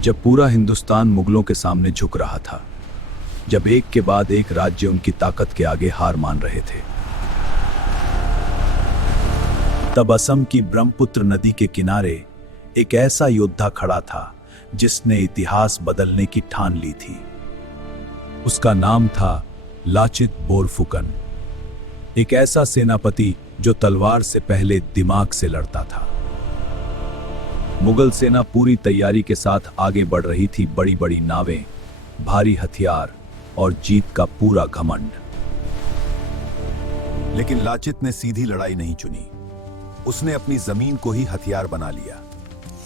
जब पूरा हिंदुस्तान मुगलों के सामने झुक रहा था, जब एक के बाद एक राज्य उनकी ताकत के आगे हार मान रहे थे, तब असम की ब्रह्मपुत्र नदी के किनारे एक ऐसा योद्धा खड़ा था जिसने इतिहास बदलने की ठान ली थी। उसका नाम था लाचित बोरफुकन, एक ऐसा सेनापति जो तलवार से पहले दिमाग से लड़ता था। मुगल सेना पूरी तैयारी के साथ आगे बढ़ रही थी, बड़ी बड़ी नावें, भारी हथियार और जीत का पूरा घमंड। लेकिन लाचित ने सीधी लड़ाई नहीं चुनी। उसने अपनी जमीन को ही हथियार बना लिया।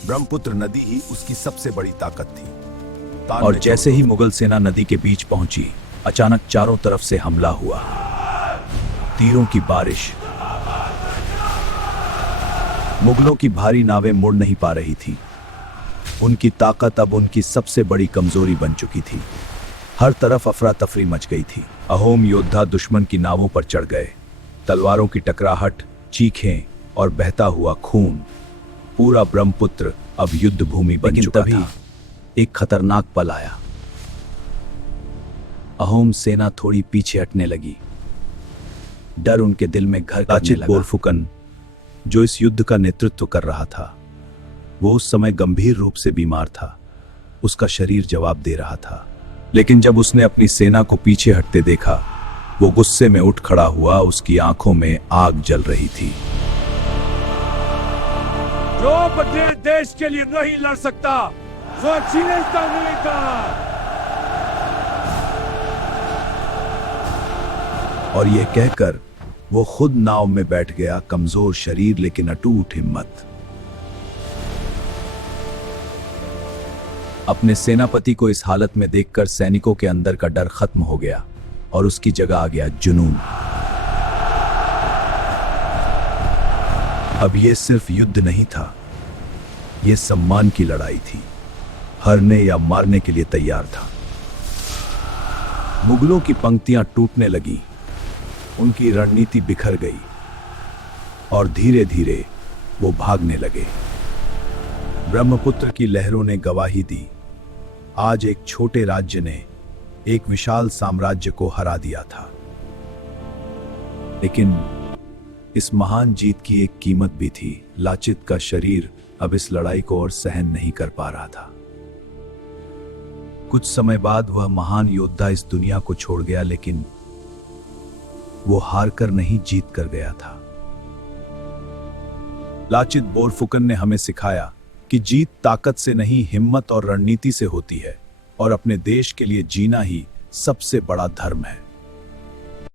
ब्रह्मपुत्र नदी ही उसकी सबसे बड़ी ताकत थी। और जैसे ही मुगल सेना नदी के बीच पहुंची, अचानक चारों तरफ से हमला हुआ। तीरों की बारिश। मुगलों की भारी नावें मुड़ नहीं पा रही थी। उनकी ताकत अब उनकी सबसे बड़ी कमजोरी बन चुकी थी। हर तरफ अफरा तफरी मच गई थी। अहोम योद्धा दुश्मन की नावों पर चढ़ गए। तलवारों की टकराहट, चीखें और बहता हुआ खून। पूरा ब्रह्मपुत्र अब युद्ध भूमि बन चुका था। एक खतरनाक पल आया। अहोम सेना थोड़ी पीछे हटने लगी। डर उनके दिल में घर करने लगा। बोरफुकन, जो इस युद्ध का नेतृत्व कर रहा था, वो उस समय गंभीर रूप से बीमार था। उसका शरीर जवाब दे रहा था। लेकिन जब उसने अपनी सेना को पीछे हटते देखा, वो गुस्से में उठ खड़ा हुआ। उसकी आंखों में आग जल रही थी। जो अपने देश के लिए नहीं लड़ सकता, वो अच्छी नहीं था। और यह कहकर वो खुद नाव में बैठ गया, कमजोर शरीर लेकिन अटूट हिम्मत। अपने सेनापति को इस हालत में देखकर सैनिकों के अंदर का डर खत्म हो गया और उसकी जगह आ गया जुनून। अब यह सिर्फ युद्ध नहीं था, यह सम्मान की लड़ाई थी। हरने या मारने के लिए तैयार था। मुगलों की पंक्तियां टूटने लगी, उनकी रणनीति बिखर गई और धीरे धीरे वो भागने लगे। ब्रह्मपुत्र की लहरों ने गवाही दी। आज एक छोटे राज्य ने एक विशाल साम्राज्य को हरा दिया था। लेकिन इस महान जीत की एक कीमत भी थी। लाचित का शरीर अब इस लड़ाई को और सहन नहीं कर पा रहा था। कुछ समय बाद वह महान योद्धा इस दुनिया को छोड़ गया, लेकिन वो हार कर नहीं, जीत कर गया था। लाचित बोरफुकन ने हमें सिखाया कि जीत ताकत से नहीं, हिम्मत और रणनीति से होती है, और अपने देश के लिए जीना ही सबसे बड़ा धर्म है।